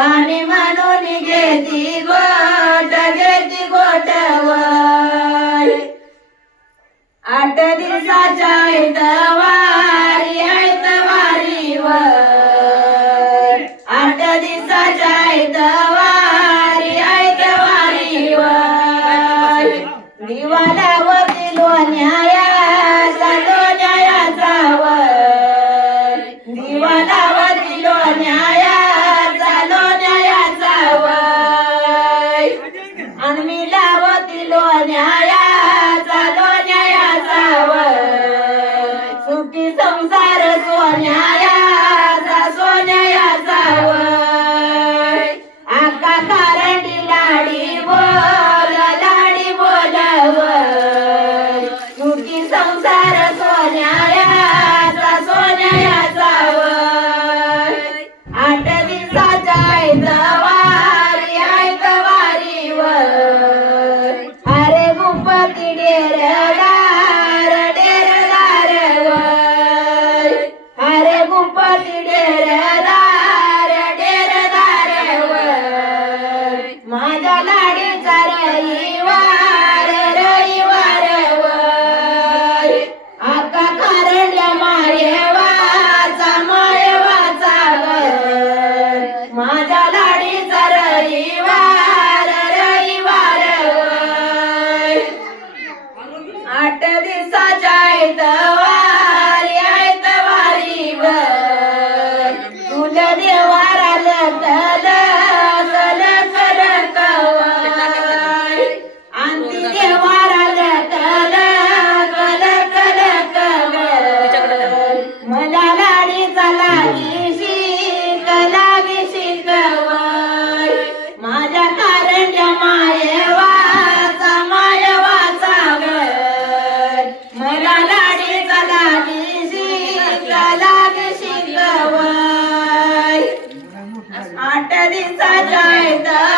Fatima. ప్రాణమే रविवार रविवार आका कारण मायवाचा मायवाचा वर. माझ्या लाडीचा रविवार रविवार आठ दिवसाच्या I Sajada